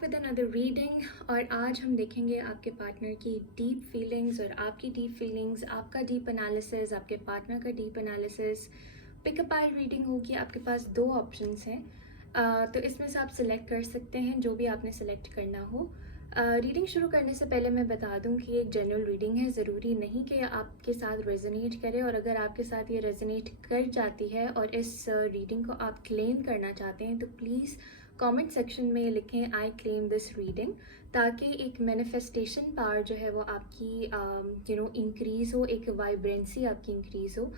Back with another reading. और आज हम देखेंगे आपके पार्टनर की डीप फीलिंग्स और आपकी डीप फीलिंग्स, आपका डीप एनालिसिस, आपके पार्टनर का डीप एनालिसिस। पिकअप आइल रीडिंग होगी। आपके पास दो ऑप्शंस हैं, तो इसमें से आप सिलेक्ट कर सकते हैं जो भी आपने सेलेक्ट करना हो। रीडिंग शुरू करने से पहले मैं बता दूं कि एक जनरल रीडिंग है, ज़रूरी नहीं कि आपके साथ रेजोनेट करे। और अगर आपके साथ ये रेजोनेट कर जाती है और इस रीडिंग को आप क्लेम करना चाहते हैं तो प्लीज़ कमेंट सेक्शन में लिखें आई क्लेम दिस रीडिंग, ताकि एक मैनिफेस्टेशन पावर जो है वो आपकी इंक्रीज़ हो, एक वाइब्रेंसी आपकी इंक्रीज़ हो।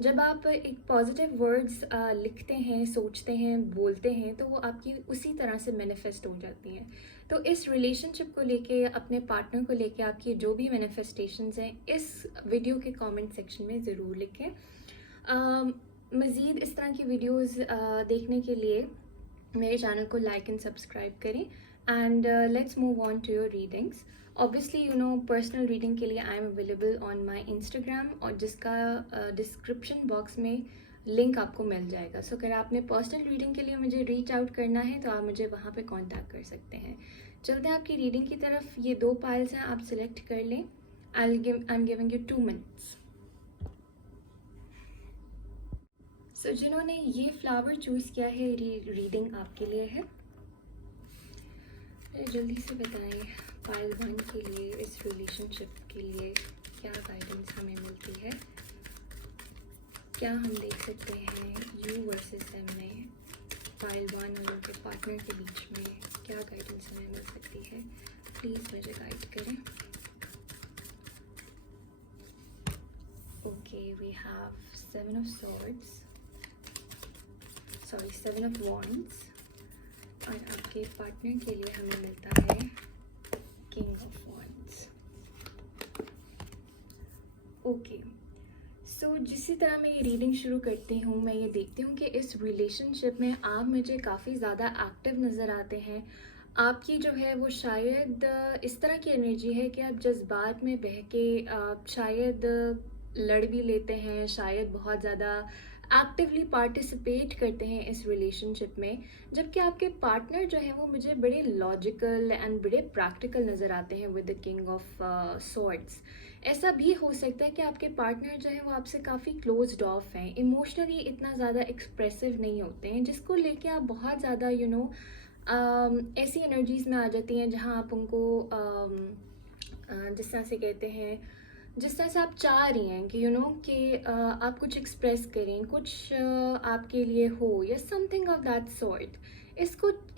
जब आप एक पॉजिटिव वर्ड्स लिखते हैं, सोचते हैं, बोलते हैं तो वो आपकी उसी तरह से मैनिफेस्ट हो जाती हैं। तो इस रिलेशनशिप को लेके, अपने पार्टनर को लेके आपकी जो भी मैनिफेस्टेशंस हैं इस वीडियो के कमेंट सेक्शन में ज़रूर लिखें। मज़ीद इस तरह की वीडियोस देखने के लिए मेरे चैनल को लाइक एंड सब्सक्राइब करें। And let's move on to your readings. Obviously personal reading के लिए I am available on my Instagram, और जिसका डिस्क्रिप्शन बॉक्स में लिंक आपको मिल जाएगा। सो अगर आपने पर्सनल रीडिंग के लिए मुझे रीच आउट करना है तो आप मुझे वहाँ पे कांटेक्ट कर सकते हैं। चलते हैं आपकी रीडिंग की तरफ। ये दो पाइल्स हैं, आप सिलेक्ट कर लें। I am giving you 2 minutes. So जिन्होंने ये फ्लावर चूज़ किया है, रीडिंग आपके लिए है। जल्दी से बताएं पाइल 1 के लिए, इस रिलेशनशिप के लिए क्या गाइडेंस हमें मिलती है। क्या हम देख सकते हैं यू वर्सेस एम में, पाइल 1 और उनके पार्टनर के बीच में क्या गाइडेंस हमें मिल सकती है। प्लीज़ मुझे गाइड करें। Okay, we have 7 of swords, sorry 7 of wands. और आपके पार्टनर के लिए हमें मिलता है king of wands. Okay, so जिस तरह मैं ये रीडिंग शुरू करती हूँ, मैं ये देखती हूँ कि इस रिलेशनशिप में आप मुझे काफ़ी ज़्यादा एक्टिव नज़र आते हैं। आपकी जो है वो शायद इस तरह की एनर्जी है कि आप जज्बात में बह के शायद लड़ भी लेते हैं, शायद बहुत ज़्यादा एक्टिवली पार्टिसिपेट करते हैं इस रिलेशनशिप में। जबकि आपके पार्टनर जो है वो मुझे बड़े लॉजिकल एंड बड़े प्रैक्टिकल नज़र आते हैं with the king of swords. ऐसा भी हो सकता है कि आपके पार्टनर जो है वो आपसे काफ़ी क्लोज्ड ऑफ हैं, इमोशनली इतना ज़्यादा एक्सप्रेसिव नहीं होते हैं, जिसको लेके आप बहुत ज़्यादा ऐसी एनर्जीज़ में आ जाती हैं जहाँ आप उनको जिस तरह से कहते हैं, जिस तरह से आप चाह रही हैं कि कि आप कुछ एक्सप्रेस करें, कुछ आपके लिए हो, या समथिंग ऑफ दैट सॉर्ट।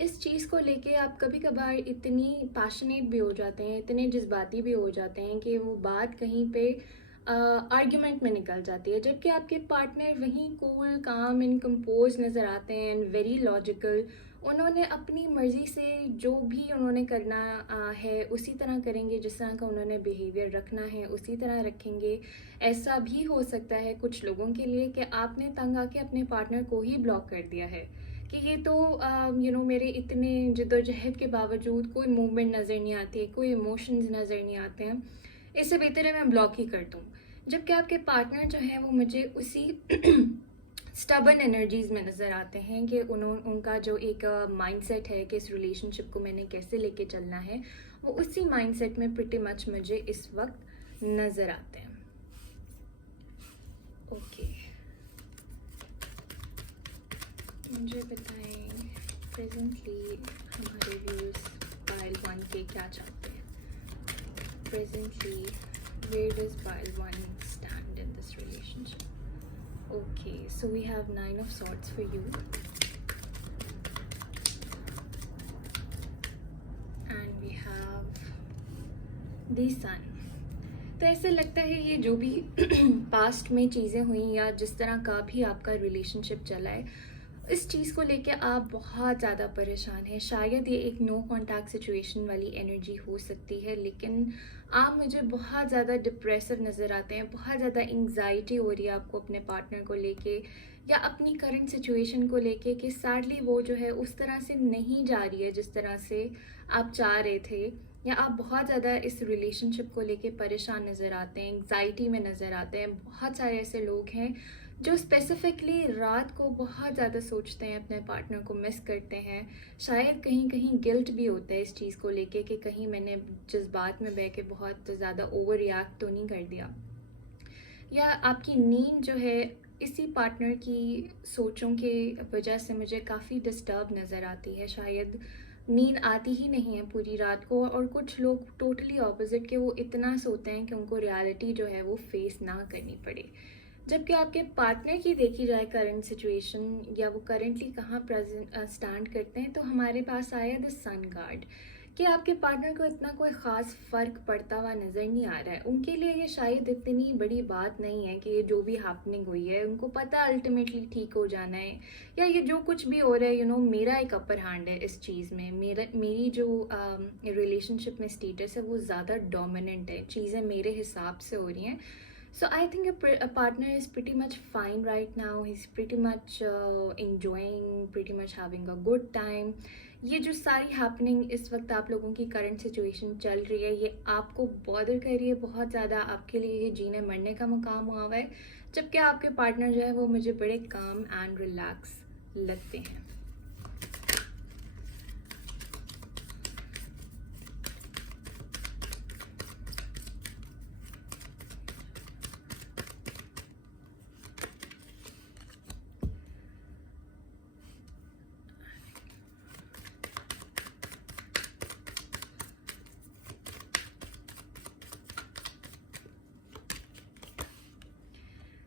इस चीज़ को लेके आप कभी कभार इतनी पैशनेट भी हो जाते हैं, इतने जज्बाती भी हो जाते हैं कि वो बात कहीं पे आर्ग्यूमेंट में निकल जाती है। जबकि आपके पार्टनर वहीं कूल, काम एंड कंपोज नज़र आते हैं एंड वेरी लॉजिकल। उन्होंने अपनी मर्ज़ी से जो भी उन्होंने करना है उसी तरह करेंगे, जिस तरह का उन्होंने बिहेवियर रखना है उसी तरह रखेंगे। ऐसा भी हो सकता है कुछ लोगों के लिए कि आपने तंग आके अपने पार्टनर को ही ब्लॉक कर दिया है कि ये तो मेरे इतने जद्दोजहद के बावजूद कोई मूवमेंट नज़र नहीं आती है, कोई इमोशंस नज़र नहीं आते हैं, इससे बेहतर है मैं ब्लॉक ही कर दूँ। जबकि आपके पार्टनर जो है वो मुझे उसी स्टबन एनर्जीज़ में नज़र आते हैं कि उनका जो एक माइंडसेट है कि इस रिलेशनशिप को मैंने कैसे लेके चलना है, वो उसी माइंडसेट में प्रिटी मच मुझे इस वक्त नज़र आते हैं। ओके, मुझे बताएं प्रेजेंटली हमारे व्यूज़ पाइल 1 के क्या चाहते हैं। Presently where does pile 1 stand in this relationship? Okay, so we have 9 of swords for you, and we have the sun. तो ऐसे लगता है ये जो भी पास्ट में चीज़ें हुई या जिस तरह का भी आपका रिलेशनशिप चला है, इस चीज़ को लेके आप बहुत ज़्यादा परेशान हैं। शायद ये एक नो कांटेक्ट सिचुएशन वाली एनर्जी हो सकती है, लेकिन आप मुझे बहुत ज़्यादा डिप्रेसिव नज़र आते हैं, बहुत ज़्यादा एंग्जाइटी हो रही है आपको अपने पार्टनर को लेके या अपनी करंट सिचुएशन को लेके कि सैडली वो जो है उस तरह से नहीं जा रही है जिस तरह से आप चाह रहे थे, या आप बहुत ज़्यादा इस रिलेशनशिप को लेके परेशान नज़र आते हैं, एंग्जाइटी में नज़र आते हैं। बहुत सारे ऐसे लोग हैं जो स्पेसिफिकली रात को बहुत ज़्यादा सोचते हैं, अपने पार्टनर को मिस करते हैं। शायद कहीं कहीं गिल्ट भी होता है इस चीज़ को लेके कि कहीं मैंने जज्बात में बह के बहुत ज़्यादा ओवर रिएक्ट तो नहीं कर दिया, या आपकी नींद जो है इसी पार्टनर की सोचों के वजह से मुझे काफ़ी डिस्टर्ब नज़र आती है। शायद नींद आती ही नहीं है पूरी रात को, और कुछ लोग टोटली ऑपोजिट के वो इतना सोते हैं कि उनको रियलिटी जो है वो फेस ना करनी पड़े। जबकि आपके पार्टनर की देखी जाए करंट सिचुएशन, या वो करंटली कहाँ प्रेजेंट स्टैंड करते हैं, तो हमारे पास आया द सन कार्ड, कि आपके पार्टनर को इतना कोई ख़ास फ़र्क पड़ता हुआ नज़र नहीं आ रहा है। उनके लिए ये शायद इतनी बड़ी बात नहीं है कि ये जो भी हैपनिंग हुई है, उनको पता है अल्टीमेटली ठीक हो जाना है, या ये जो कुछ भी हो रहा है, मेरा एक अपर हैंड है इस चीज़ में। मेरी जो रिलेशनशिप में स्टेटस है वो ज़्यादा डोमिनेंट है, चीज़ें मेरे हिसाब से हो रही हैं। So I think a partner is pretty much fine right now. He's pretty much enjoying, pretty much having a good time. ये जो सारी हैपनिंग इस वक्त आप लोगों की करंट सिचुएशन चल रही है, ये आपको बॉदर कर रही है बहुत ज़्यादा, आपके लिए ये जीने मरने का मुकाम हुआ हुआ है। जबकि आपके पार्टनर जो है वो मुझे बड़े काम एंड रिलैक्स लगते हैं।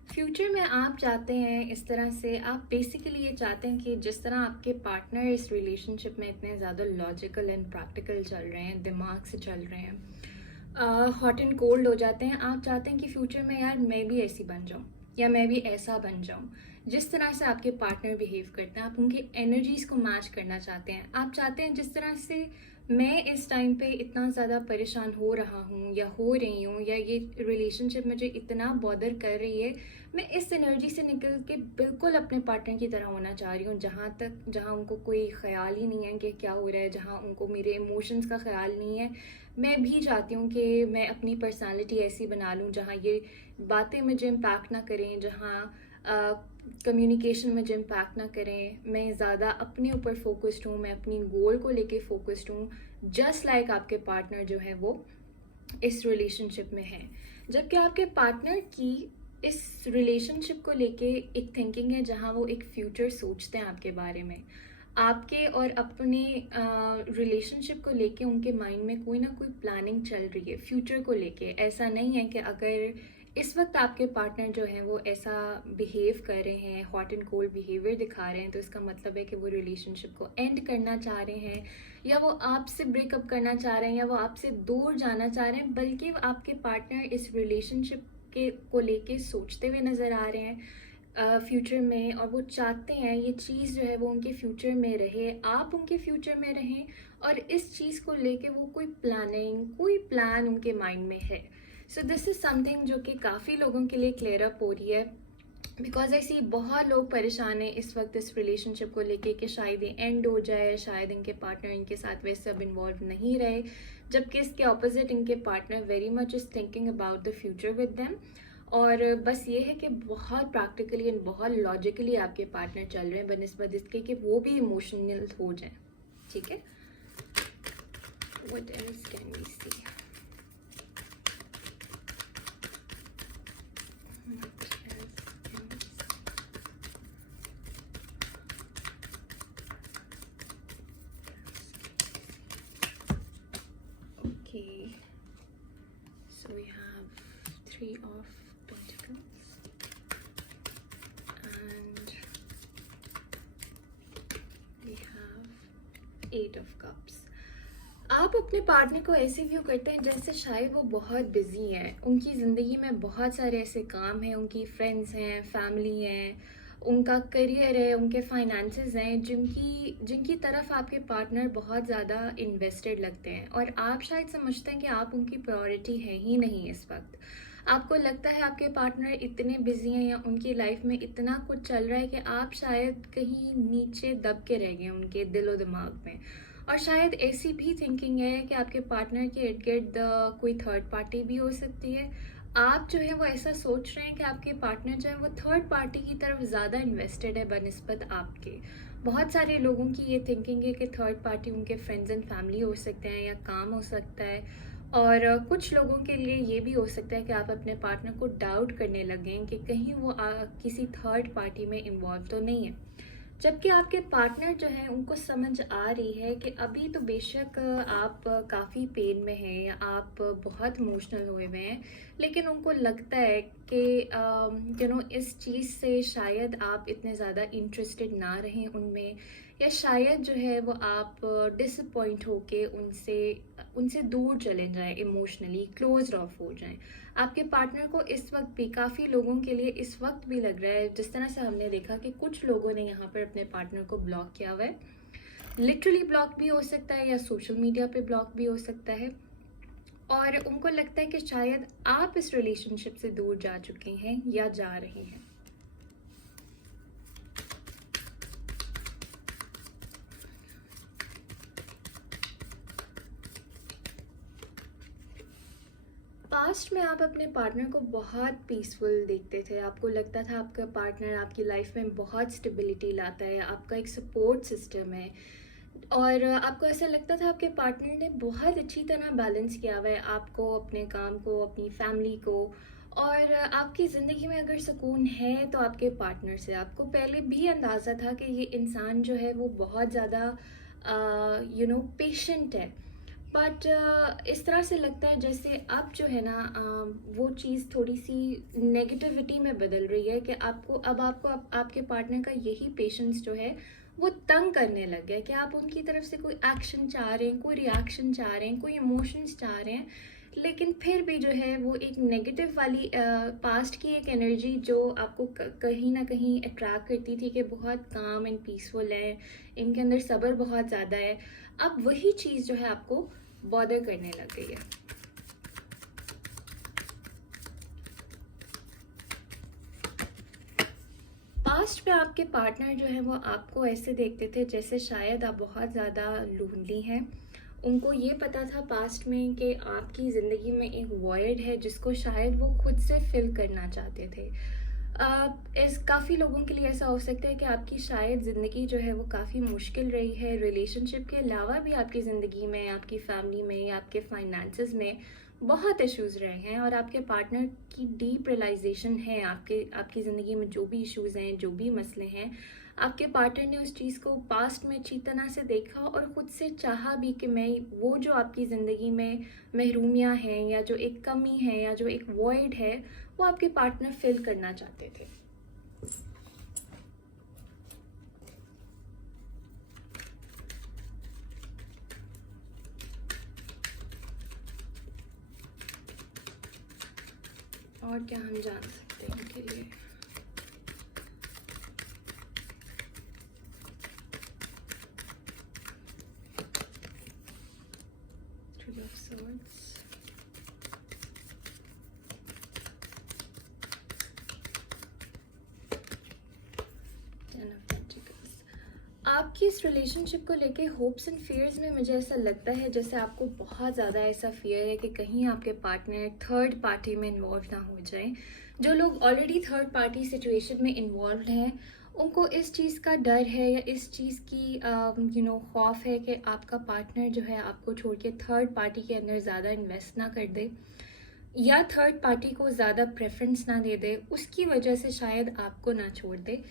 फ्यूचर में आप चाहते हैं इस तरह से, आप बेसिकली ये चाहते हैं कि जिस तरह आपके पार्टनर इस रिलेशनशिप में इतने ज़्यादा लॉजिकल एंड प्रैक्टिकल चल रहे हैं, दिमाग से चल रहे हैं, हॉट एंड कोल्ड हो जाते हैं, आप चाहते हैं कि फ्यूचर में यार मैं भी ऐसी बन जाऊँ, या मैं भी ऐसा बन जाऊँ। जिस तरह से आपके पार्टनर बिहेव करते हैं, आप उनकी एनर्जीज़ को मैच करना चाहते हैं। आप चाहते हैं जिस तरह से मैं इस टाइम पे इतना ज़्यादा परेशान हो रहा हूँ या हो रही हूँ, या ये रिलेशनशिप मुझे इतना बॉदर कर रही है, मैं इस एनर्जी से निकल के बिल्कुल अपने पार्टनर की तरह होना चाह रही हूँ, जहाँ उनको कोई ख्याल ही नहीं है कि क्या हो रहा है, जहाँ उनको मेरे इमोशंस का ख्याल नहीं है। मैं भी चाहती हूँ कि मैं अपनी पर्सनालिटी ऐसी बना लूँ जहाँ ये बातें मुझे इम्पैक्ट ना करें, जहाँ कम्युनिकेशन मुझे इम्पैक्ट ना करें। मैं ज़्यादा अपने ऊपर फोकस्ड हूँ, मैं अपनी गोल को लेके फोकस्ड हूँ, जस्ट लाइक आपके पार्टनर जो है वो इस रिलेशनशिप में है। जबकि आपके पार्टनर की इस रिलेशनशिप को लेके एक थिंकिंग है, जहाँ वो एक फ्यूचर सोचते हैं आपके बारे में। आपके और अपने रिलेशनशिप को लेके उनके माइंड में कोई ना कोई प्लानिंग चल रही है फ्यूचर को लेके। ऐसा नहीं है कि अगर इस वक्त आपके पार्टनर जो हैं वो ऐसा बिहेव कर रहे हैं, हॉट एंड कोल्ड बिहेवियर दिखा रहे हैं, तो इसका मतलब है कि वो रिलेशनशिप को एंड करना चाह रहे हैं, या वो आपसे ब्रेकअप करना चाह रहे हैं, या वो आपसे दूर जाना चाह रहे हैं। बल्कि आपके पार्टनर इस रिलेशनशिप के को लेके सोचते हुए नज़र आ रहे हैं फ्यूचर में, और वो चाहते हैं ये चीज़ जो है वो उनके फ्यूचर में रहे, आप उनके फ्यूचर में रहें, और इस चीज़ को लेके वो कोई प्लानिंग, कोई प्लान उनके माइंड में है। सो दिस इज़ समथिंग जो कि काफ़ी लोगों के लिए क्लियर अप हो रही है, बिकॉज ऐसी बहुत लोग परेशान हैं इस वक्त इस रिलेशनशिप को लेके कि शायद ये एंड हो जाए, शायद इनके पार्टनर इनके साथ वैसे अब इन्वॉल्व नहीं रहे। जबकि इसके ऑपोजिट इनके partner very much is thinking about the future with them. और बस ये है कि बहुत प्रैक्टिकली एंड बहुत लॉजिकली आपके पार्टनर चल रहे हैं, बनस्बत इसके कि वो भी इमोशनल हो जाए। ठीक है, what else can we see? Okay, so we have 3 of Pentacles and we have 8 of Cups. आप अपने पार्टनर को ऐसे व्यू करते हैं जैसे शायद वो बहुत बिजी हैं, उनकी ज़िंदगी में बहुत सारे ऐसे काम हैं, उनकी फ्रेंड्स हैं, फैमिली हैं, उनका करियर है, उनके फाइनेंसेस हैं, जिनकी जिनकी तरफ आपके पार्टनर बहुत ज़्यादा इन्वेस्टेड लगते हैं, और आप शायद समझते हैं कि आप उनकी प्रायोरिटी है ही नहीं इस वक्त। आपको लगता है आपके पार्टनर इतने बिजी हैं, या उनकी लाइफ में इतना कुछ चल रहा है कि आप शायद कहीं नीचे दब के रह गए उनके दिलो दिमाग में। और शायद ऐसी भी थिंकिंग है कि आपके पार्टनर के इर्द गिर्द कोई थर्ड पार्टी भी हो सकती है, आप जो है वो ऐसा सोच रहे हैं कि आपके पार्टनर जो है वो थर्ड पार्टी की तरफ ज़्यादा इन्वेस्टेड है बनिस्बत आपके। बहुत सारे लोगों की ये थिंकिंग है कि थर्ड पार्टी उनके फ्रेंड्स एंड फैमिली हो सकते हैं या काम हो सकता है। और कुछ लोगों के लिए ये भी हो सकता है कि आप अपने पार्टनर को डाउट करने लगें कि कहीं वो किसी थर्ड पार्टी में इन्वॉल्व तो नहीं है। जबकि आपके पार्टनर जो हैं उनको समझ आ रही है कि अभी तो बेशक आप काफ़ी पेन में हैं या आप बहुत इमोशनल हुए हुए हैं, लेकिन उनको लगता है कि इस चीज़ से शायद आप इतने ज़्यादा इंटरेस्टेड ना रहें उनमें, या शायद जो है वो आप डिसअपॉइंट होके उनसे उनसे दूर चले जाएं, इमोशनली क्लोज ऑफ हो जाएं। आपके पार्टनर को इस वक्त भी, काफ़ी लोगों के लिए इस वक्त भी लग रहा है, जिस तरह से हमने देखा कि कुछ लोगों ने यहाँ पर अपने पार्टनर को ब्लॉक किया हुआ है। लिटरली ब्लॉक भी हो सकता है या सोशल मीडिया पे ब्लॉक भी हो सकता है। और उनको लगता है कि शायद आप इस रिलेशनशिप से दूर जा चुके हैं या जा रहे हैं। पास्ट में आप अपने पार्टनर को बहुत पीसफुल देखते थे, आपको लगता था आपका पार्टनर आपकी लाइफ में बहुत स्टेबिलिटी लाता है, आपका एक सपोर्ट सिस्टम है। और आपको ऐसा लगता था आपके पार्टनर ने बहुत अच्छी तरह बैलेंस किया हुआ है आपको, अपने काम को, अपनी फैमिली को। और आपकी ज़िंदगी में अगर सुकून है तो आपके पार्टनर से। आपको पहले भी अंदाज़ा था कि ये इंसान जो है वो बहुत ज़्यादा पेशेंट है। बट इस तरह से लगता है जैसे अब जो है ना, वो चीज़ थोड़ी सी नेगेटिविटी में बदल रही है कि आपको आपके पार्टनर का यही पेशेंस जो है वो तंग करने लग गया है कि आप उनकी तरफ से कोई एक्शन चाह रहे हैं, कोई रिएक्शन चाह रहे हैं, कोई इमोशंस चाह रहे हैं, लेकिन फिर भी जो है वो एक नेगेटिव वाली पास्ट की एक एनर्जी जो आपको कहीं ना कहीं अट्रैक्ट करती थी कि बहुत काम एंड पीसफुल है, इनके अंदर सब्र बहुत ज़्यादा है, अब वही चीज़ जो है आपको बॉदर करने लग गई है। पास्ट में आपके पार्टनर जो है वो आपको ऐसे देखते थे जैसे शायद आप बहुत ज़्यादा लोनली हैं। उनको ये पता था पास्ट में कि आपकी ज़िंदगी में एक वॉइड है जिसको शायद वो खुद से फिल करना चाहते थे। इस काफ़ी लोगों के लिए ऐसा हो सकता है कि आपकी शायद ज़िंदगी जो है वो काफ़ी मुश्किल रही है, रिलेशनशिप के अलावा भी आपकी ज़िंदगी में, आपकी फैमिली में या आपके फाइनेंसेस में बहुत इश्यूज़ रहे हैं, और आपके पार्टनर की डीप रियलाइजेशन है आपकी ज़िंदगी में जो भी इश्यूज़ हैं, जो भी मसले हैं, आपके पार्टनर ने उस चीज़ को पास्ट में अच्छी तरह से देखा और खुद से चाहा भी कि मैं वो जो आपकी ज़िंदगी में महरूमियाँ हैं या जो एक कमी है या जो एक वॉइड है, वो आपके पार्टनर फिल करना चाहते थे। और क्या हम जान सकते हैं उनके लिए? Three of Swords, Ten of Pentacles। आपकी इस रिलेशनशिप को लेके होप्स एंड फियर्स में मुझे ऐसा लगता है जैसे आपको बहुत ज़्यादा ऐसा फियर है कि कहीं आपके पार्टनर थर्ड पार्टी में इन्वॉल्व ना हो जाए। जो लोग ऑलरेडी थर्ड पार्टी सिचुएशन में इन्वॉल्व हैं, उनको इस चीज़ का डर है या इस चीज़ की खौफ है कि आपका पार्टनर जो है आपको छोड़ के थर्ड पार्टी के अंदर ज़्यादा इन्वेस्ट ना कर दे या थर्ड पार्टी को ज़्यादा प्रेफरेंस ना दे दे, उसकी वजह से शायद आपको ना छोड़ दे।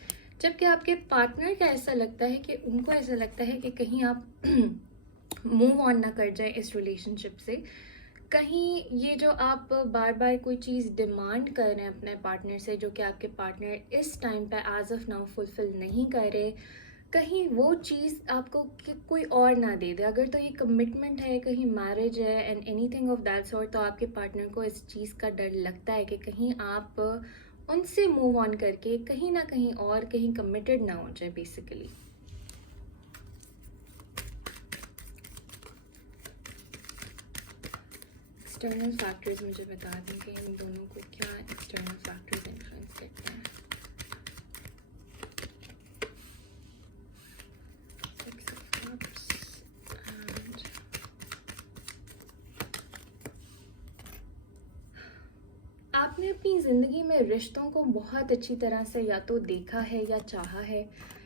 जबकि आपके पार्टनर का ऐसा लगता है कि उनको ऐसा लगता है कि कहीं आप मूव ऑन ना कर जाए इस रिलेशनशिप से, कहीं ये जो आप बार बार कोई चीज़ डिमांड कर रहे हैं अपने पार्टनर से जो कि आपके पार्टनर इस टाइम पे एज ऑफ नाउ फुलफिल नहीं कर रहे, कहीं वो चीज़ आपको कोई और ना दे दे। अगर तो ये कमिटमेंट है, कहीं मैरिज है and anything of that sort, तो आपके पार्टनर को इस चीज़ का डर लगता है कि कहीं आप उनसे मूव ऑन करके कहीं ना कहीं और कहीं कमिटेड ना हो जाए बेसिकली। एक्सटर्नल फैक्टर्स मुझे बता दें कि इन दोनों को क्या एक्सटर्नल फैक्टर्स इन्फ्लुएंस करते हैं। Six of Cups and आपने अपनी ज़िंदगी में रिश्तों को बहुत अच्छी तरह से या तो देखा है या चाहा है।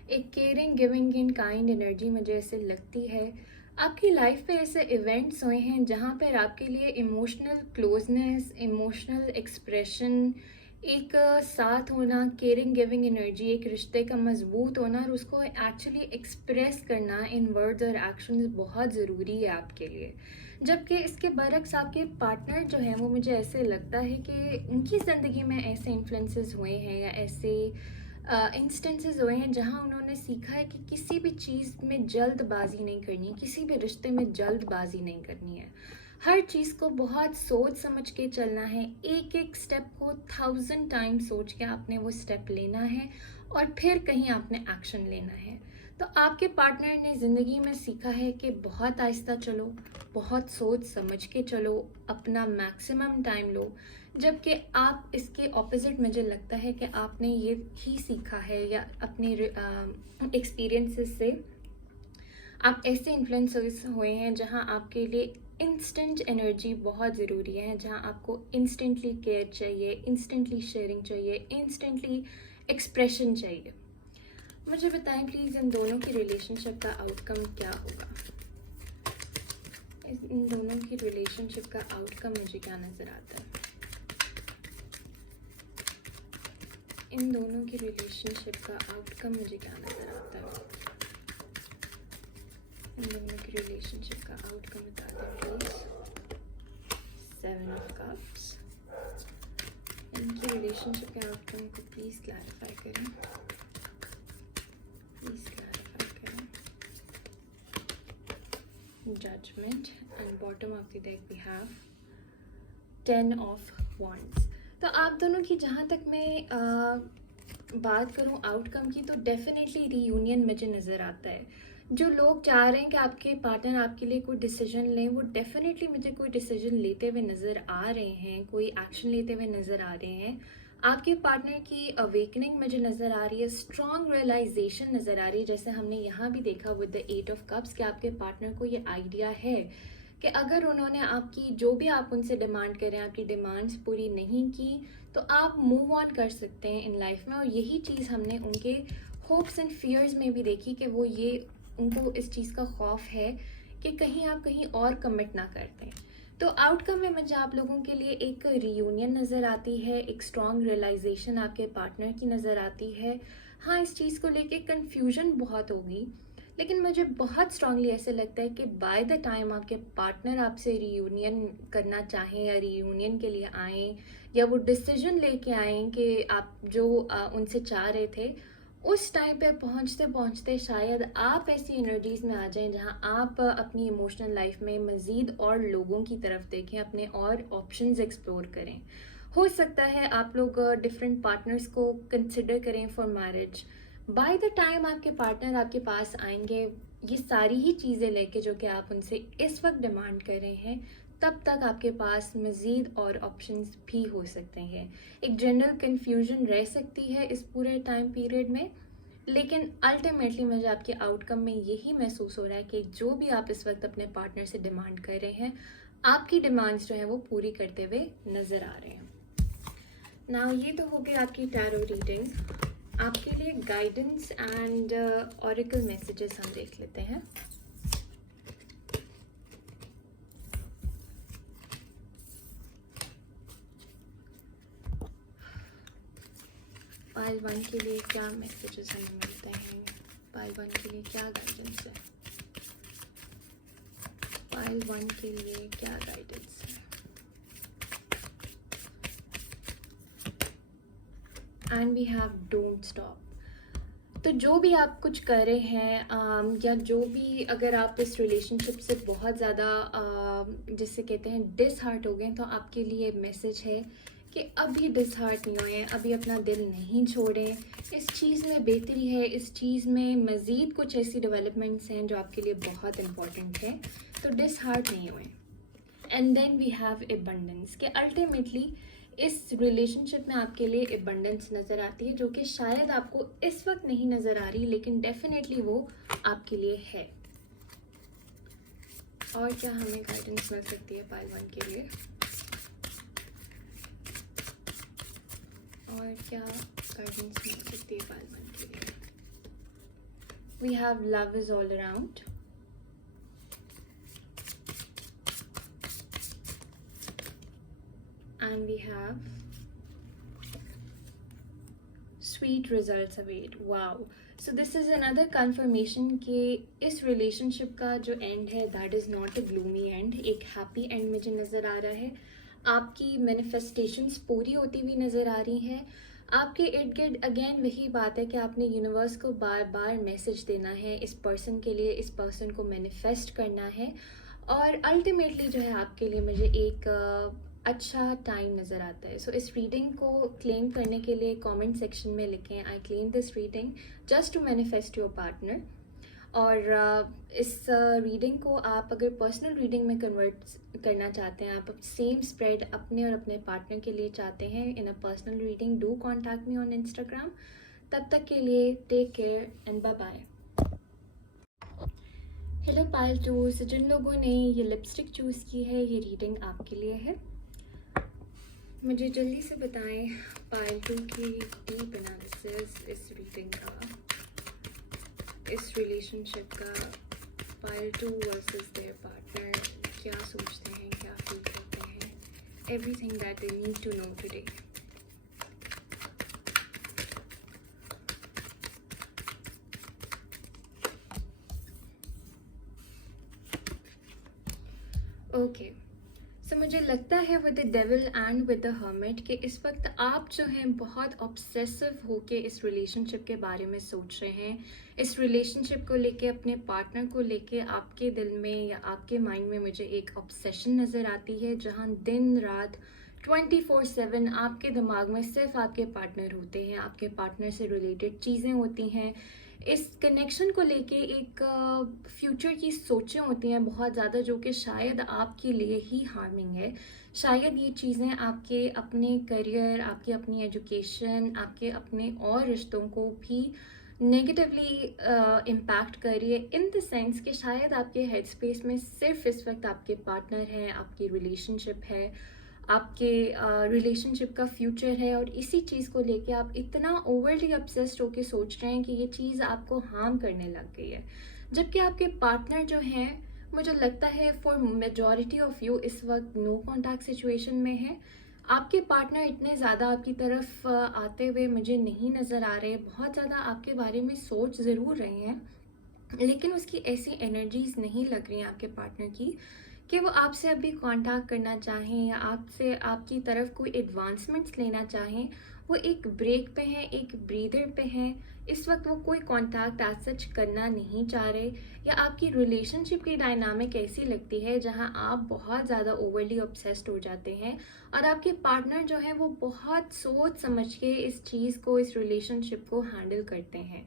एक caring, giving and kind energy मुझे ऐसे लगती है। आपकी लाइफ पे ऐसे इवेंट्स हुए हैं जहाँ पर आपके लिए इमोशनल क्लोजनेस, इमोशनल एक्सप्रेशन, एक साथ होना, केयरिंग गिविंग एनर्जी, एक रिश्ते का मजबूत होना और उसको एक्चुअली एक्सप्रेस करना इन वर्ड्स और एक्शंस बहुत ज़रूरी है आपके लिए। जबकि इसके बरक्स आपके पार्टनर जो हैं वो मुझे ऐसे लगता है कि उनकी ज़िंदगी में ऐसे इन्फ्लुएंसेस हुए हैं या ऐसे इंस्टेंसेस हुए हैं जहां उन्होंने सीखा है कि किसी भी चीज़ में जल्दबाजी नहीं करनी, किसी भी रिश्ते में जल्दबाजी नहीं करनी है। हर चीज़ को बहुत सोच समझ के चलना है, एक एक स्टेप को 1000 टाइम सोच के आपने वो स्टेप लेना है और फिर कहीं आपने एक्शन लेना है। तो आपके पार्टनर ने ज़िंदगी में सीखा है कि बहुत आहिस्ता चलो, बहुत सोच समझ के चलो, अपना मैक्सिमम टाइम लो। जबकि आप इसके ऑपोजिट मुझे लगता है कि आपने ये ही सीखा है या अपने एक्सपीरियंसेस से आप ऐसे इन्फ्लुएंसर्स हुए हैं जहां आपके लिए इंस्टेंट एनर्जी बहुत ज़रूरी है, जहां आपको इंस्टेंटली केयर चाहिए, इंस्टेंटली शेयरिंग चाहिए, इंस्टेंटली एक्सप्रेशन चाहिए। मुझे बताएं प्लीज़, इन दोनों की रिलेशनशिप का आउटकम क्या होगा? इन दोनों की रिलेशनशिप का आउटकम मुझे क्या नज़र आता है? इन दोनों की रिलेशनशिप का आउटकम मुझे क्या नज़र आता है? इन दोनों की रिलेशनशिप का आउटकम बता दें प्लीज़। 7 of cups. इनकी रिलेशनशिप के आउटकम को प्लीज़ क्लैरिफाई करें, प्लीज़ क्लैरिफाई करें। Judgement and bottom of the deck we have 10 of wands। तो आप दोनों की जहाँ तक मैं बात करूँ आउटकम की, तो डेफिनेटली रीयूनियन मुझे नज़र आता है। जो लोग चाह रहे हैं कि आपके पार्टनर आपके लिए कोई डिसीजन लें, वो डेफिनेटली मुझे कोई डिसीजन लेते हुए नज़र आ रहे हैं, कोई एक्शन लेते हुए नज़र आ रहे हैं। आपके पार्टनर की अवेकनिंग मुझे नज़र आ रही है, स्ट्रॉन्ग रियलाइजेशन नज़र आ रही है। जैसे हमने यहाँ भी देखा विद द 8 ऑफ कप्स कि आपके पार्टनर को ये आइडिया है कि अगर उन्होंने आपकी जो भी आप उनसे डिमांड करें, आपकी डिमांड्स पूरी नहीं की, तो आप मूव ऑन कर सकते हैं इन लाइफ में। और यही चीज़ हमने उनके होप्स एंड फियर्स में भी देखी कि वो ये, उनको इस चीज़ का खौफ है कि कहीं आप कहीं और कमिट ना कर दें। तो आउटकम में मुझे आप लोगों के लिए एक रियूनियन नज़र आती है, एक स्ट्रॉन्ग रियलाइजेशन आपके पार्टनर की नज़र आती है। हाँ, इस चीज़ को लेके कन्फ्यूजन बहुत होगी, लेकिन मुझे बहुत स्ट्रांगली ऐसे लगता है कि बाय द टाइम आपके पार्टनर आपसे रीयूनियन करना चाहें या रीयूनियन के लिए आएँ या वो डिसीजन लेके आएँ कि आप जो उनसे चाह रहे थे, उस टाइम पे पहुंचते पहुंचते शायद आप ऐसी एनर्जीज में आ जाएं जहां आप अपनी इमोशनल लाइफ में मज़ीद और लोगों की तरफ देखें, अपने और ऑप्शंस एक्सप्लोर करें। हो सकता है आप लोग डिफरेंट पार्टनर्स को कंसिडर करें for marriage. By the time आपके पार्टनर आपके पास आएंगे ये सारी ही चीज़ें लेके जो कि आप उनसे इस वक्त डिमांड कर रहे हैं, तब तक आपके पास मज़ीद और ऑप्शंस भी हो सकते हैं। एक जनरल कन्फ्यूजन रह सकती है इस पूरे टाइम पीरियड में, लेकिन अल्टीमेटली मुझे आपके आउटकम में यही महसूस हो रहा है कि जो भी आप इस वक्त अपने पार्टनर से डिमांड कर रहे हैं, आपकी डिमांड्स जो हैं वो पूरी करते हुए नज़र आ रहे हैं। नाउ ये तो हो गई आपकी टैरो रीडिंग। आपके लिए गाइडेंस एंड ऑरेकल मैसेजेस हम देख लेते हैं। पाइल 1 के लिए क्या मैसेजेस हमें मिलते हैं? पाइल 1 के लिए क्या गाइडेंस है? पाइल 1 के लिए क्या गाइडेंस है? And we have don't stop. तो जो भी आप कुछ कर रहे हैं या जो भी, अगर आप इस रिलेशनशिप से बहुत ज़्यादा जिसे कहते हैं डिसहार्ट हो गए, तो आपके लिए मैसेज है कि अभी डिसहार्ट नहीं हुए, अभी अपना दिल नहीं छोड़ें। इस चीज़ में बेहतरी है, इस चीज़ में मज़ीद कुछ ऐसी डेवलपमेंट्स हैं जो आपके लिए बहुत इम्पॉर्टेंट है, तो डिसहार्ट नहीं हुए। And then we have abundance, कि अल्टीमेटली इस रिलेशनशिप में आपके लिए एबंडेंस नज़र आती है, जो कि शायद आपको इस वक्त नहीं नज़र आ रही, लेकिन डेफिनेटली वो आपके लिए है। और क्या हमें गाइडेंस मिल सकती है पाइल 1 के लिए? और क्या गाइडेंस मिल सकती है पाइल वन के लिए? We have love is all around, and we have sweet results await. Wow. So this is another confirmation कि इस रिलेशनशिप का जो एंड है that is not a gloomy end, एक हैप्पी एंड मुझे नज़र आ रहा है. आपकी मैनिफेस्टेशंस पूरी होती हुई नज़र आ रही हैं. आपके इर्द गिर्द अगेन वही बात है कि आपने यूनिवर्स को बार बार मैसेज देना है इस पर्सन के लिए, इस पर्सन को मैनिफेस्ट करना है. और अल्टीमेटली जो है आपके लिए मुझे एक अच्छा टाइम नज़र आता है. सो इस रीडिंग को क्लेम करने के लिए कमेंट सेक्शन में लिखें I claim this reading just to manifest your partner. और इस रीडिंग को आप अगर पर्सनल रीडिंग में कन्वर्ट करना चाहते हैं, आप सेम स्प्रेड अपने और अपने पार्टनर के लिए चाहते हैं in a personal reading, do contact me on Instagram. तब तक के लिए take care and bye bye. Hello Payal twos, जिन लोगों ने ये लिपस्टिक चूज़ की है ये रीडिंग आपके लिए है. मुझे जल्दी से बताएं पायल टू की डीप एनालिसिस इस रीडिंग का, इस रिलेशनशिप का. Payal two versus their partner, क्या सोचते हैं, क्या फील करते हैं, everything that they need to know today. Okay. So मुझे लगता है with the devil and with the hermit कि इस वक्त आप जो हैं बहुत ऑब्सेसिव होके इस रिलेशनशिप के बारे में सोच रहे हैं. इस रिलेशनशिप को लेके, अपने पार्टनर को लेके आपके दिल में या आपके माइंड में मुझे एक ऑब्सेशन नज़र आती है, जहां दिन रात 24/7 आपके दिमाग में सिर्फ आपके पार्टनर होते हैं, आपके पार्टनर से रिलेटेड चीज़ें होती हैं. इस कनेक्शन को लेके एक फ्यूचर की सोचें होती हैं बहुत ज़्यादा, जो कि शायद आपके लिए ही हार्मिंग है. शायद ये चीज़ें आपके अपने करियर, आपकी अपनी एजुकेशन, आपके अपने और रिश्तों को भी नेगेटिवली इम्पैक्ट कर रही है, इन द सेंस कि शायद आपके हेड स्पेस में सिर्फ इस वक्त आपके पार्टनर हैं, आपकी रिलेशनशिप है, आपके रिलेशनशिप का फ्यूचर है. और इसी चीज़ को लेके आप इतना ओवरली ऑब्सेस्ड होके सोच रहे हैं कि ये चीज़ आपको हार्म करने लग गई है. जबकि आपके पार्टनर जो हैं, मुझे लगता है फॉर मेजॉरिटी ऑफ यू इस वक्त नो कॉन्टैक्ट सिचुएशन में है. आपके पार्टनर इतने ज़्यादा आपकी तरफ आते हुए मुझे नहीं नज़र आ रहे. बहुत ज़्यादा आपके बारे में सोच ज़रूर रहे हैं, लेकिन उसकी ऐसी एनर्जीज नहीं लग रही हैं आपके पार्टनर की कि वो आपसे अभी कांटेक्ट करना चाहें या आपसे आपकी तरफ कोई एडवांसमेंट्स लेना चाहें. वो एक ब्रेक पे हैं, एक ब्रीदर पे हैं. इस वक्त वो कोई कांटेक्ट एज सच करना नहीं चाह रहे. या आपकी रिलेशनशिप की डायनामिक ऐसी लगती है जहां आप बहुत ज़्यादा ओवरली ऑब्सेस्ड हो जाते हैं और आपके पार्टनर जो है वो बहुत सोच समझ के इस चीज़ को, इस रिलेशनशिप को हैंडल करते हैं.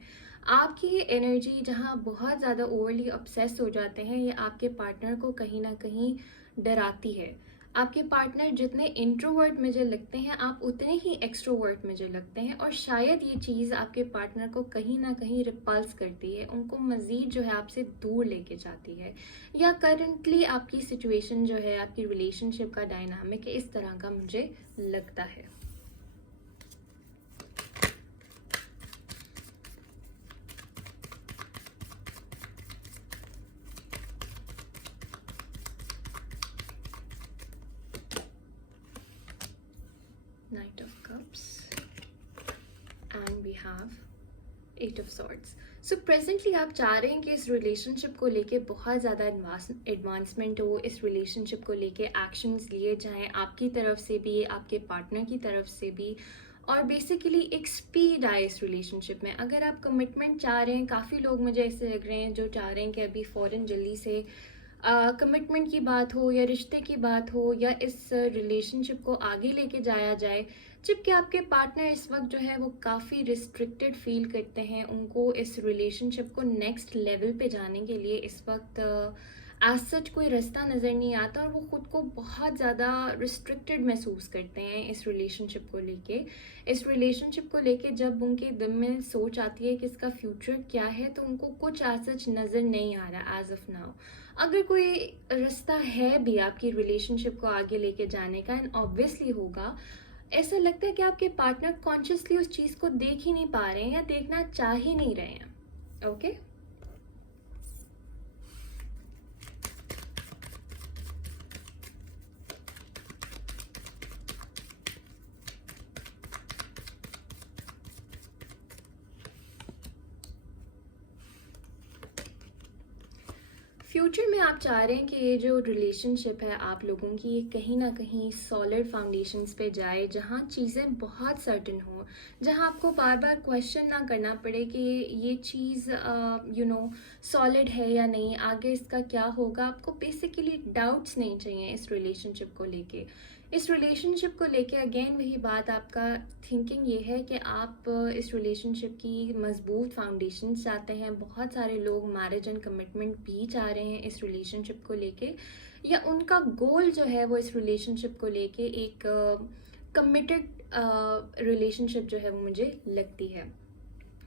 आपकी ये एनर्जी जहाँ बहुत ज़्यादा ओवरली ऑब्सेस हो जाते हैं, ये आपके पार्टनर को कहीं ना कहीं डराती है. आपके पार्टनर जितने इंट्रोवर्ट मुझे लगते हैं, आप उतने ही एक्सट्रोवर्ट मुझे लगते हैं. और शायद ये चीज़ आपके पार्टनर को कहीं ना कहीं रिपल्स करती है, उनको मज़ीद जो है आपसे दूर लेके जाती है. या करंटली आपकी सिचुएशन जो है, आपकी रिलेशनशिप का डायनामिक इस तरह का मुझे लगता है. Knight of Cups and we have Eight of Swords. So presently आप चाह रहे हैं कि इस रिलेशनशिप को लेके बहुत ज़्यादा एडवांसमेंट हो, इस रिलेशनशिप को लेके एक्शंस लिए जाएं आपकी तरफ से भी, आपके पार्टनर की तरफ से भी, और बेसिकली एक स्पीड आए इस रिलेशनशिप में. अगर आप कमिटमेंट चाह रहे हैं, काफ़ी लोग मुझे ऐसे लग रहे हैं जो चाह रहे हैं कि अभी फ़ौरन जल्दी से कमिटमेंट की बात हो या रिश्ते की बात हो या इस रिलेशनशिप को आगे लेके जाया जाए. जबकि आपके पार्टनर इस वक्त जो है वो काफ़ी रिस्ट्रिक्टेड फील करते हैं. उनको इस रिलेशनशिप को नेक्स्ट लेवल पे जाने के लिए इस वक्त एज सच कोई रास्ता नज़र नहीं आता और वो ख़ुद को बहुत ज़्यादा रिस्ट्रिक्टेड महसूस करते हैं इस रिलेशनशिप को लेके. इस रिलेशनशिप को लेके जब उनके दिल में सोच आती है कि इसका फ्यूचर क्या है, तो उनको कुछ एज सच नज़र नहीं आ रहा एज ऑफ नाउ. अगर कोई रास्ता है भी आपकी रिलेशनशिप को आगे लेके जाने का, एंड ऑब्वियसली होगा, ऐसा लगता है कि आपके पार्टनर कॉन्शियसली उस चीज़ को देख ही नहीं पा रहे हैं या देखना चाह ही नहीं रहे हैं। ओके। फ्यूचर में आप चाह रहे हैं कि ये जो रिलेशनशिप है आप लोगों की, ये कहीं ना कहीं सॉलिड फाउंडेशंस पे जाए, जहाँ चीज़ें बहुत सर्टेन हो, जहाँ आपको बार बार क्वेश्चन ना करना पड़े कि ये चीज़ सॉलिड है या नहीं, आगे इसका क्या होगा। आपको बेसिकली डाउट्स नहीं चाहिए इस रिलेशनशिप को लेके। इस रिलेशनशिप को लेके अगेन वही बात, आपका थिंकिंग ये है कि आप इस रिलेशनशिप की मजबूत फाउंडेशन चाहते हैं। बहुत सारे लोग मैरिज एंड कमिटमेंट भी चाह रहे हैं इस रिलेशनशिप को लेके, या उनका गोल जो है वो इस रिलेशनशिप को लेके एक कमिटेड रिलेशनशिप जो है वो मुझे लगती है।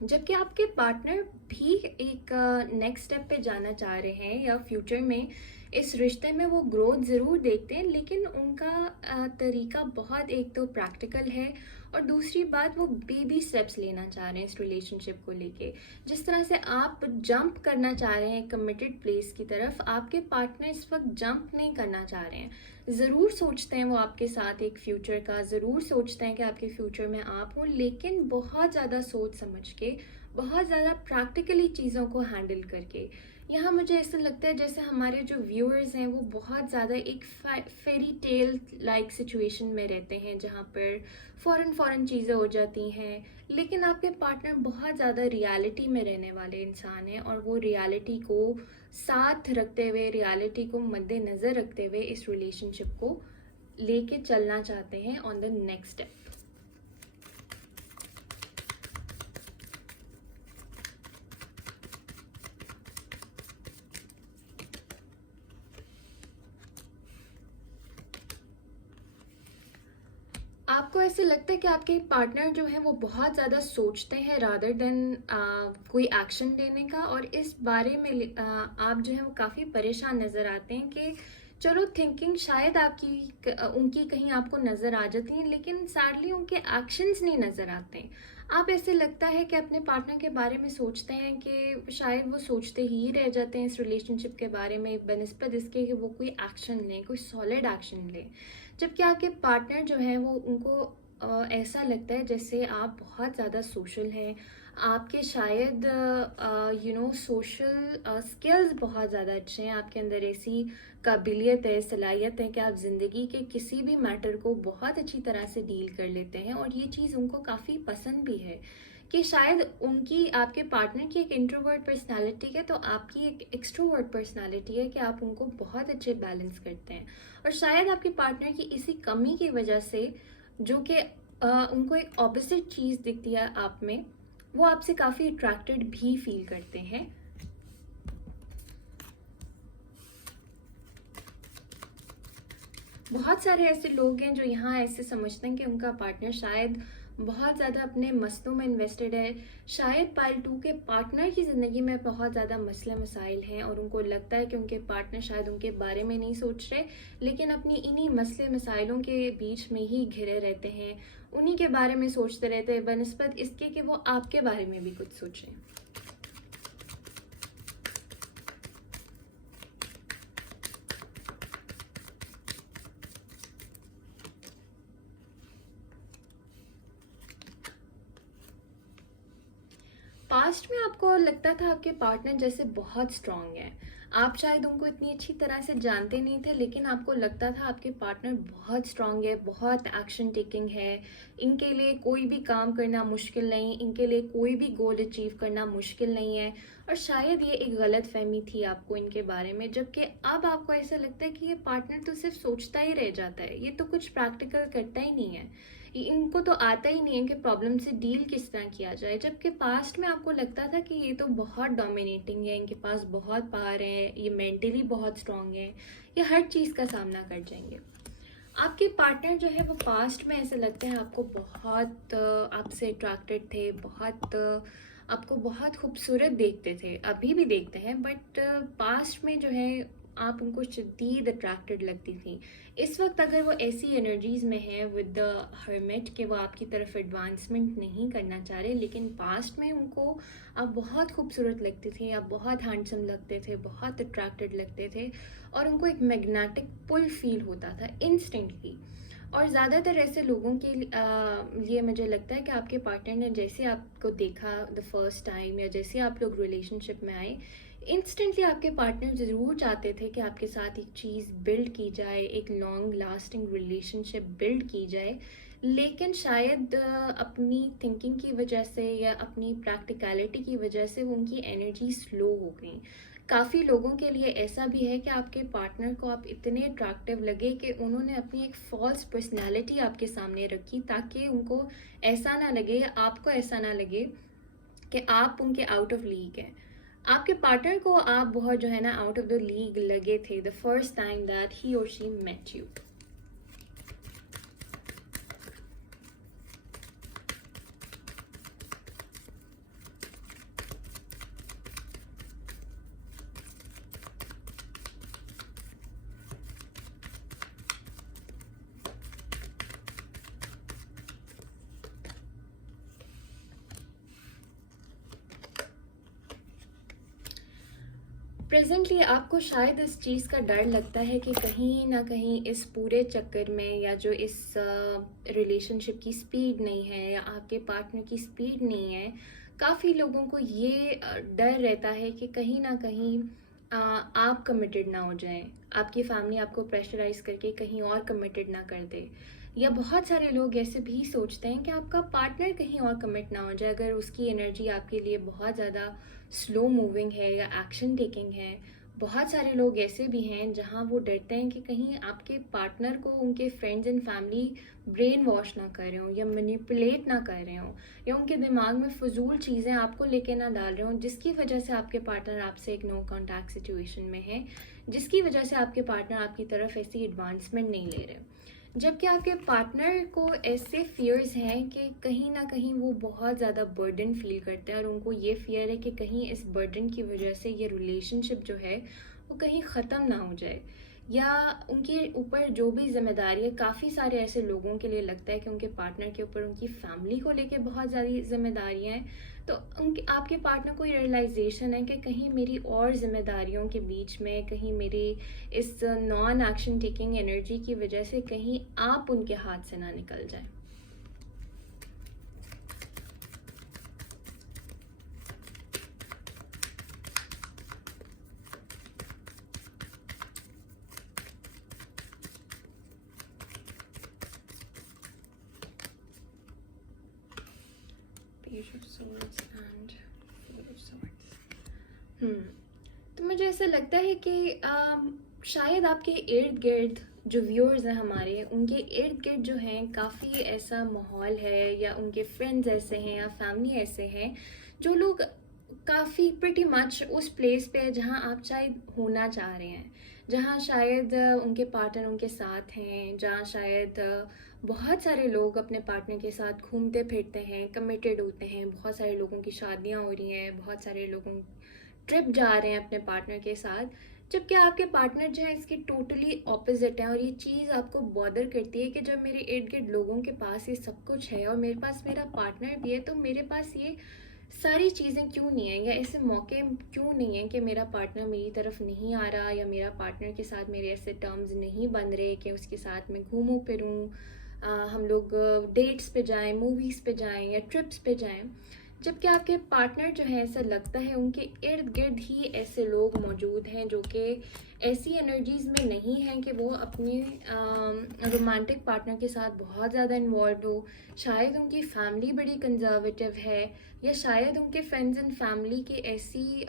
जबकि आपके पार्टनर भी एक नेक्स्ट स्टेप पे जाना चाह रहे हैं, या फ्यूचर में इस रिश्ते में वो ग्रोथ ज़रूर देखते हैं, लेकिन उनका तरीका बहुत एक तो प्रैक्टिकल है, और दूसरी बात वो बेबी स्टेप्स लेना चाह रहे हैं इस रिलेशनशिप को लेके। जिस तरह से आप जंप करना चाह रहे हैं कमिटेड प्लेस की तरफ, आपके पार्टनर इस वक्त जंप नहीं करना चाह रहे हैं। ज़रूर सोचते हैं वो आपके साथ एक फ्यूचर का, ज़रूर सोचते हैं कि आपके फ्यूचर में आप हो, लेकिन बहुत ज़्यादा सोच समझ के, बहुत ज़्यादा प्रैक्टिकली चीज़ों को हैंडल करके। यहाँ मुझे ऐसा लगता है जैसे हमारे जो व्यूअर्स हैं वो बहुत ज़्यादा एक फेरी टेल लाइक सिचुएशन में रहते हैं, जहाँ पर फ़ौरन चीज़ें हो जाती हैं, लेकिन आपके पार्टनर बहुत ज़्यादा रियलिटी में रहने वाले इंसान हैं, और वो रियलिटी को साथ रखते हुए, रियलिटी को मद्देनज़र रखते हुए इस रिलेशनशिप को लेके चलना चाहते हैं ऑन द नेक्स्ट स्टेप। आपको ऐसे लगता है कि आपके पार्टनर जो है वो बहुत ज़्यादा सोचते हैं रादर देन कोई एक्शन लेने का, और इस बारे में आप जो है वो काफ़ी परेशान नज़र आते हैं कि चलो थिंकिंग शायद आपकी उनकी कहीं आपको नज़र आ जाती है, लेकिन सैडली उनके एक्शंस नहीं नज़र आते हैं। आप ऐसे लगता है कि अपने पार्टनर के बारे में सोचते हैं कि शायद वो सोचते ही रह जाते हैं इस रिलेशनशिप के बारे में, बनिस्बत इसके कि वो कोई एक्शन लें, कोई सॉलिड एक्शन लें। जबकि आपके पार्टनर जो है वो उनको ऐसा लगता है जैसे आप बहुत ज़्यादा सोशल हैं, आपके शायद सोशल स्किल्स बहुत ज़्यादा अच्छे हैं, आपके अंदर ऐसी काबिलियत है, सलाहियत है कि आप ज़िंदगी के किसी भी मैटर को बहुत अच्छी तरह से डील कर लेते हैं, और ये चीज़ उनको काफ़ी पसंद भी है कि शायद उनकी, आपके पार्टनर की एक इंट्रोवर्ट पर्सनालिटी है तो आपकी एक एक्सट्रोवर्ट पर्सनालिटी है, कि आप उनको बहुत अच्छे बैलेंस करते हैं। और शायद आपके पार्टनर की इसी कमी की वजह से, जो कि उनको एक ऑपोजिट चीज़ दिखती है आप में, वो आपसे काफ़ी अट्रैक्टेड भी फील करते हैं। बहुत सारे ऐसे लोग हैं जो यहाँ ऐसे समझते हैं कि उनका पार्टनर शायद बहुत ज़्यादा अपने मसलों में इन्वेस्टेड है, शायद पार्ट टू के पार्टनर की ज़िंदगी में बहुत ज़्यादा मसले मसाइल हैं, और उनको लगता है कि उनके पार्टनर शायद उनके बारे में नहीं सोच रहे, लेकिन अपनी इन्हीं मसले मसाइलों के बीच में ही घिरे रहते हैं, उन्हीं के बारे में सोचते रहते हैं, बनस्बत इसके कि वो आपके बारे में भी कुछ सोचें। पास्ट में आपको लगता था आपके पार्टनर जैसे बहुत स्ट्रांग है, आप शायद उनको इतनी अच्छी तरह से जानते नहीं थे, लेकिन आपको लगता था आपके पार्टनर बहुत स्ट्रांग है, बहुत एक्शन टेकिंग है, इनके लिए कोई भी काम करना मुश्किल नहीं, इनके लिए कोई भी गोल अचीव करना मुश्किल नहीं है। और शायद ये एक गलत फहमी थी आपको इनके बारे में, जबकि अब आपको ऐसा लगता है कि ये पार्टनर तो सिर्फ सोचता ही रह जाता है, ये तो कुछ प्रैक्टिकल करता ही नहीं है, इनको तो आता ही नहीं है कि प्रॉब्लम से डील किस तरह किया जाए। जबकि पास्ट में आपको लगता था कि ये तो बहुत डोमिनेटिंग है, इनके पास बहुत पावर है, ये मेंटली बहुत स्ट्रांग है, ये हर चीज़ का सामना कर जाएंगे। आपके पार्टनर जो है वो पास्ट में ऐसे लगते हैं आपको बहुत आपसे अट्रैक्टेड थे, बहुत आपको बहुत खूबसूरत देखते थे, अभी भी देखते हैं, बट पास्ट में जो है आप उनको शदीद अट्रैक्टेड लगती थी। इस वक्त अगर वो ऐसी एनर्जीज़ में है विद द हर्मिट कि वो आपकी तरफ एडवांसमेंट नहीं करना चाह रहे, लेकिन पास्ट में उनको आप बहुत खूबसूरत लगती थी, आप बहुत हैंडसम लगते थे, बहुत अट्रैक्टेड लगते थे, और उनको एक मैग्नेटिक पुल फील होता था इंस्टेंटली। और ज़्यादातर ऐसे लोगों के लिए मुझे लगता है कि आपके पार्टनर ने जैसे आपको देखा द फर्स्ट टाइम, या जैसे आप लोग रिलेशनशिप में आए, इंस्टेंटली आपके पार्टनर ज़रूर चाहते थे कि आपके साथ एक चीज़ बिल्ड की जाए, एक लॉन्ग लास्टिंग रिलेशनशिप बिल्ड की जाए। लेकिन शायद अपनी थिंकिंग की वजह से या अपनी प्रैक्टिकलिटी की वजह से वो उनकी एनर्जी स्लो हो गई। काफ़ी लोगों के लिए ऐसा भी है कि आपके पार्टनर को आप इतने अट्रैक्टिव लगे कि उन्होंने अपनी एक फॉल्स पर्सनैलिटी आपके सामने रखी, ताकि उनको ऐसा ना लगे या आपको ऐसा ना लगे कि आप उनके आउट ऑफ लीग हैं। आपके पार्टनर को आप बहुत जो है ना आउट ऑफ द लीग लगे थे the first time that he और शी मेट यू। प्रेजेंटली आपको शायद इस चीज़ का डर लगता है कि कहीं ना कहीं इस पूरे चक्कर में, या जो इस रिलेशनशिप की स्पीड नहीं है या आपके पार्टनर की स्पीड नहीं है, काफ़ी लोगों को ये डर रहता है कि कहीं ना कहीं आप कमिटेड ना हो जाएं, आपकी फैमिली आपको प्रेशराइज करके कहीं और कमिटेड ना कर दे। या बहुत सारे लोग ऐसे भी सोचते हैं कि आपका पार्टनर कहीं और कमिट ना हो जाए, अगर उसकी एनर्जी आपके लिए बहुत ज़्यादा स्लो मूविंग है या एक्शन टेकिंग है। बहुत सारे लोग ऐसे भी हैं जहां वो डरते हैं कि कहीं आपके पार्टनर को उनके friends and family brain wash ना कर रहे हो, या मैनिपुलेट ना कर रहे हो, या उनके दिमाग में फजूल चीज़ें आपको लेके ना डाल रहे हो, जिसकी वजह से आपके पार्टनर आपसे एक नो कॉन्टैक्ट सिचुएशन में है, जिसकी वजह से आपके पार्टनर आपकी तरफ ऐसी एडवांसमेंट नहीं ले रहे। जबकि आपके पार्टनर को ऐसे फियर्स हैं कि कहीं ना कहीं वो बहुत ज़्यादा बर्डन फील करते हैं, और उनको ये फियर है कि कहीं इस बर्डन की वजह से ये रिलेशनशिप जो है वो कहीं ख़त्म ना हो जाए, या उनके ऊपर जो भी जिम्मेदारी है। काफ़ी सारे ऐसे लोगों के लिए लगता है कि उनके पार्टनर के ऊपर उनकी फैमिली को लेके बहुत ज़्यादा जिम्मेदारियाँ हैं। तो उनके आपके पार्टनर को ये रियलाइजेशन है कि कहीं मेरी और जिम्मेदारियों के बीच में, कहीं मेरी इस नॉन एक्शन टेकिंग एनर्जी की वजह से कहीं आप उनके हाथ से ना निकल जाए। Page of swords and four of swords. तो मुझे ऐसा लगता है कि शायद आपके इर्द गिर्द जो व्यूअर्स हैं हमारे, उनके इर्द गिर्द जो हैं काफ़ी ऐसा माहौल है, या उनके फ्रेंड्स ऐसे हैं या फैमिली ऐसे हैं जो लोग काफ़ी प्रिटी मच उस प्लेस पे है जहाँ आप शायद होना चाह रहे हैं, जहाँ शायद उनके पार्टनर उनके साथ हैं, जहाँ शायद बहुत सारे लोग अपने पार्टनर के साथ घूमते फिरते हैं, कमिटेड होते हैं, बहुत सारे लोगों की शादियाँ हो रही हैं, बहुत सारे लोगों ट्रिप जा रहे हैं अपने पार्टनर के साथ। जबकि आपके पार्टनर जो है इसकी टोटली ऑपोजिट है, और ये चीज़ आपको बॉदर करती है कि जब मेरे इर्द गिर्द लोगों के पास ये सब कुछ है और मेरे पास मेरा पार्टनर भी है, तो मेरे पास ये सारी चीज़ें क्यों नहीं है, या ऐसे मौके क्यों नहीं है कि मेरा पार्टनर मेरी तरफ नहीं आ रहा, या मेरा पार्टनर के साथ मेरे ऐसे टर्म्स नहीं बन रहे कि उसके साथ मैं घूमूं फिरूं, हम लोग डेट्स पे जाएं, मूवीज़ पे जाएं, या ट्रिप्स पे जाएं। जबकि आपके पार्टनर जो है, ऐसा लगता है उनके इर्द गिर्द ही ऐसे लोग मौजूद हैं जो कि ऐसी एनर्जीज़ में नहीं हैं कि वो अपने रोमांटिक पार्टनर के साथ बहुत ज़्यादा इन्वॉल्व हो। शायद उनकी फैमिली बड़ी कंजर्वेटिव है, या शायद उनके फ्रेंड्स एंड फैमिली की ऐसी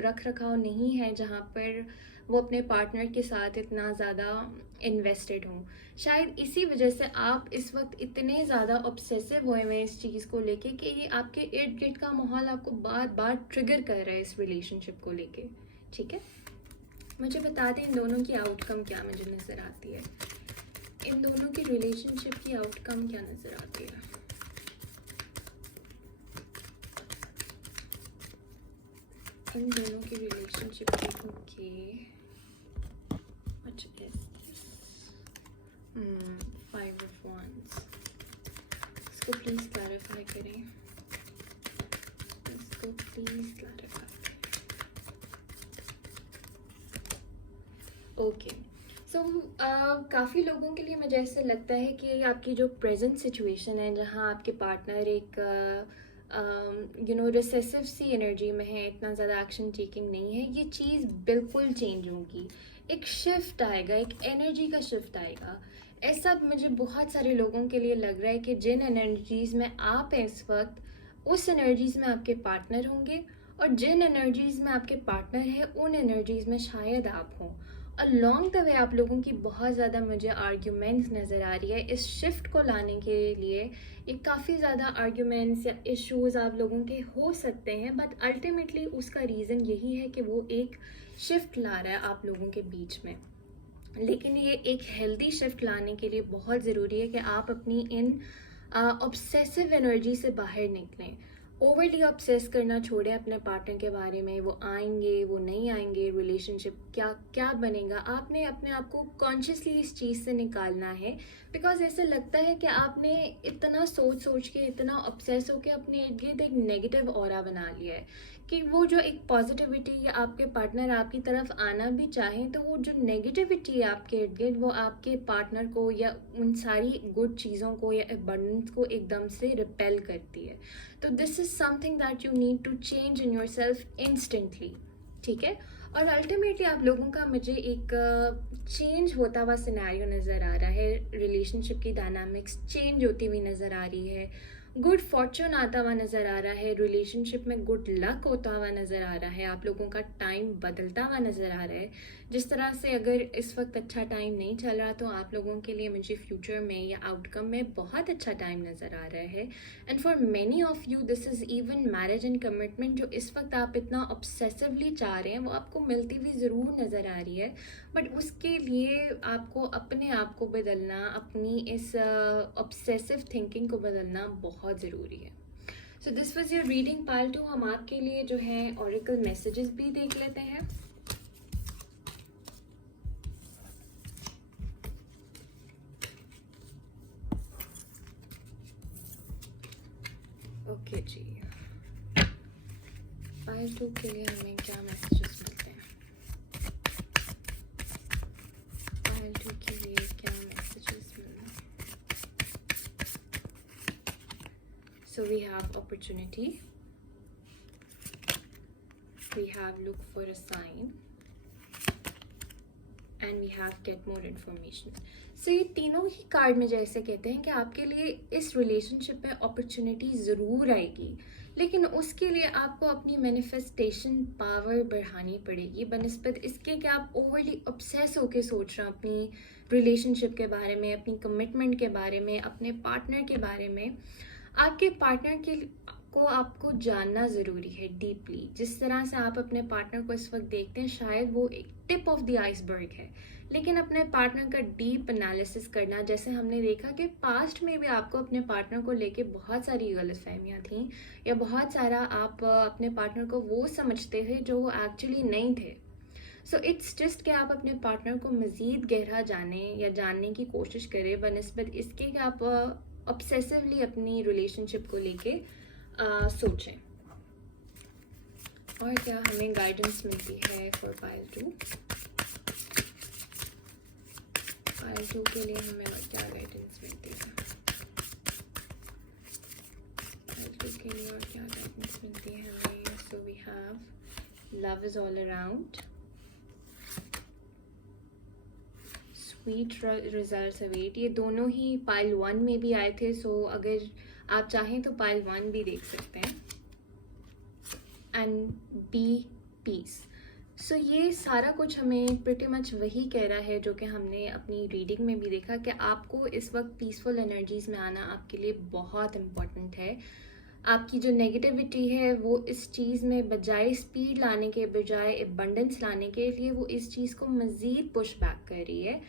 रख रखाव नहीं है जहाँ पर वो अपने पार्टनर के साथ इतना ज़्यादा इन्वेस्टेड हों। शायद इसी वजह से आप इस वक्त इतने ज़्यादा ऑब्सेसिव हुए हैं इस चीज़ को लेके कि ये आपके इर्द गिर्द का माहौल आपको बार बार ट्रिगर कर रहा है इस रिलेशनशिप को लेके। ठीक है, मुझे बता दें इन दोनों की आउटकम क्या मुझे नज़र आती है, इन दोनों की रिलेशनशिप की आउटकम क्या नज़र आती है। इन दोनों की रिलेशनशिप की okay much is this? 5 of wands. इसको प्लीज क्लैरिफाई करें, इसको प्लीज क्लैरिफाई करें। ओके, सो काफ़ी लोगों के लिए मुझे ऐसा लगता है कि आपकी जो प्रेजेंट सिचुएशन है, जहाँ आपके पार्टनर एक रिसेसिव सी एनर्जी में है, इतना ज़्यादा एक्शन टेकिंग नहीं है, ये चीज़ बिल्कुल चेंज होगी। एक शिफ्ट आएगा, एक एनर्जी का शिफ्ट आएगा। ऐसा मुझे बहुत सारे लोगों के लिए लग रहा है कि जिन एनर्जीज़ में आप हैं इस वक्त, उस एनर्जीज़ में आपके पार्टनर होंगे, और जिन एनर्जीज़ में आपके पार्टनर है, उन एनर्जीज़ में शायद आप हों। अलोंग द वे आप लोगों की बहुत ज़्यादा मुझे आर्ग्यूमेंट्स नज़र आ रही है। इस शिफ्ट को लाने के लिए ये काफ़ी ज़्यादा आर्ग्यूमेंट्स या इश्यूज़ आप लोगों के हो सकते हैं, बट अल्टीमेटली उसका रीज़न यही है कि वो एक शिफ्ट ला रहा है आप लोगों के बीच में। लेकिन ये एक हेल्दी शिफ्ट लाने के लिए बहुत ज़रूरी है कि आप अपनी इन ऑब्सेसिव एनर्जी से बाहर निकलें। ओवरली ऑब्सेस करना छोड़ें अपने पार्टनर के बारे में, वो आएंगे, वो नहीं आएंगे, रिलेशनशिप क्या क्या बनेगा। आपने अपने आप को कॉन्शियसली इस चीज़ से निकालना है, बिकॉज ऐसे लगता है कि आपने इतना सोच सोच के, इतना ऑब्सेस होकर अपने इर्द गिर्द एक नेगेटिव ऑरा बना लिया है कि वो जो एक पॉजिटिविटी या आपके पार्टनर आपकी तरफ आना भी चाहें, तो वो जो नेगेटिविटी है आपके इर्द गिर्द, वो आपके पार्टनर को या उन सारी गुड चीज़ों को या अबंडेंस को एकदम से रिपेल करती है। तो this is something that you need to change in yourself instantly, ठीक है। और अल्टीमेटली आप लोगों का मुझे एक चेंज होता हुआ सिनेरियो नज़र आ रहा है, रिलेशनशिप की डायनामिक्स चेंज होती हुई नज़र आ रही है, गुड फॉर्चून आता हुआ नज़र आ रहा है, रिलेशनशिप में गुड लक होता हुआ नज़र आ रहा है, आप लोगों का टाइम बदलता हुआ नज़र आ रहा है। जिस तरह से अगर इस वक्त अच्छा टाइम नहीं चल रहा, तो आप लोगों के लिए मुझे फ्यूचर में या आउटकम में बहुत अच्छा टाइम नज़र आ रहा है। And for many of you this is even marriage and commitment, जो इस वक्त आप इतना ऑब्सेसिवली चाह रहे हैं, वो आपको मिलती हुई ज़रूर नज़र आ रही है, बट उसके लिए आपको अपने आप को बदलना, अपनी इस ऑब्सेसिव थिंकिंग को बदलना बहुत ज़रूरी है। So this was your reading part 2। हम आपके लिए जो है ऑरिकल मैसेजेस भी देख लेते हैं। ओके जी, पार्ट 2 के लिए हमें क्या मैसेजेस मिलते हैं? पार्ट 2 के लिए क्या मैसेजेस मिलते हैं? So we have opportunity, we have look for a sign, and we have get more information. So ये तीनों ही कार्ड में जैसे कहते हैं कि आपके लिए इस रिलेशनशिप में अपॉर्चुनिटी ज़रूर आएगी, लेकिन उसके लिए आपको अपनी मैनिफेस्टेशन पावर बढ़ानी पड़ेगी, बनिस्बत इसके कि आप ओवरली ऑब्सेस होके सोच रहे हैं अपनी रिलेशनशिप के बारे में, अपनी कमिटमेंट के बारे में, अपने पार्टनर के बारे में। आपके पार्टनर के को आपको जानना ज़रूरी है डीपली। जिस तरह से आप अपने पार्टनर को इस वक्त देखते हैं, शायद वो एक टिप ऑफ द आइसबर्ग है, लेकिन अपने पार्टनर का डीप एनालिसिस करना, जैसे हमने देखा कि पास्ट में भी आपको अपने पार्टनर को लेके बहुत सारी गलतफहमियां थी, या बहुत सारा आप अपने पार्टनर को वो समझते थे जो वो एक्चुअली नहीं थे। सो इट्स जस्ट कि आप अपने पार्टनर को मज़ीद गहरा जाने या जानने की कोशिश करें, बनस्बत इसके कि आप ऑब्सेसिवली अपनी रिलेशनशिप को लेके सोचें। और क्या हमें गाइडेंस मिलती है फॉर पाइल 2? पाइल 2 के लिए हमें और क्या गाइडेंस मिलती है? पाइल 2 के लिए और क्या गाइडेंस मिलती है हमें? So we have love is all around, sweet results await. ये दोनों ही पाइल 1 में भी आए थे, सो अगर आप चाहें तो पाइल 1 भी देख सकते हैं। And B piece. सो ये सारा कुछ हमें प्रिटी मच वही कह रहा है जो कि हमने अपनी रीडिंग में भी देखा, कि आपको इस वक्त पीसफुल एनर्जीज में आना आपके लिए बहुत इम्पॉर्टेंट है। आपकी जो नेगेटिविटी है वो इस चीज़ में बजाय स्पीड लाने के बजाय अबंडेंस लाने के लिए वो इस चीज़ को मज़ीद पुश बैक कर रही है।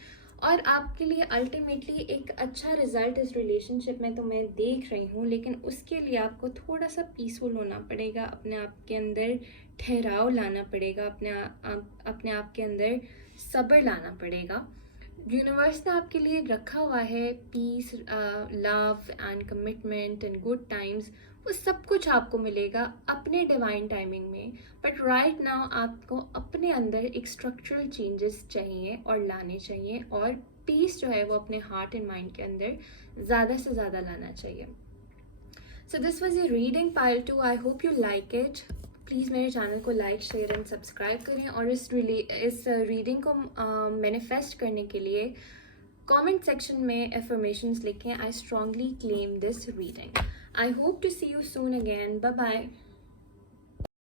और आपके लिए अल्टीमेटली एक अच्छा रिजल्ट इस रिलेशनशिप में तो मैं देख रही हूँ, लेकिन उसके लिए आपको थोड़ा सा पीसफुल होना पड़ेगा, अपने आप के अंदर ठहराव लाना पड़ेगा, अपने आप के अंदर सब्र लाना पड़ेगा। यूनिवर्स ने आपके लिए रखा हुआ है peace, love and commitment and good times, वो सब कुछ आपको मिलेगा अपने डिवाइन टाइमिंग में। बट राइट नाउ आपको अपने अंदर एक स्ट्रक्चरल चेंजेस चाहिए और लाने चाहिए, और पीस जो है वो अपने हार्ट एंड माइंड के अंदर ज़्यादा से ज़्यादा लाना चाहिए। So this was a reading pile 2। I hope you like it. Please मेरे चैनल को लाइक, शेयर एंड सब्सक्राइब करें, और इस रीडिंग को मैनिफेस्ट करने के लिए कमेंट सेक्शन में एफर्मेशंस लिखें। I strongly claim this reading. I hope to see you soon again. Bye bye.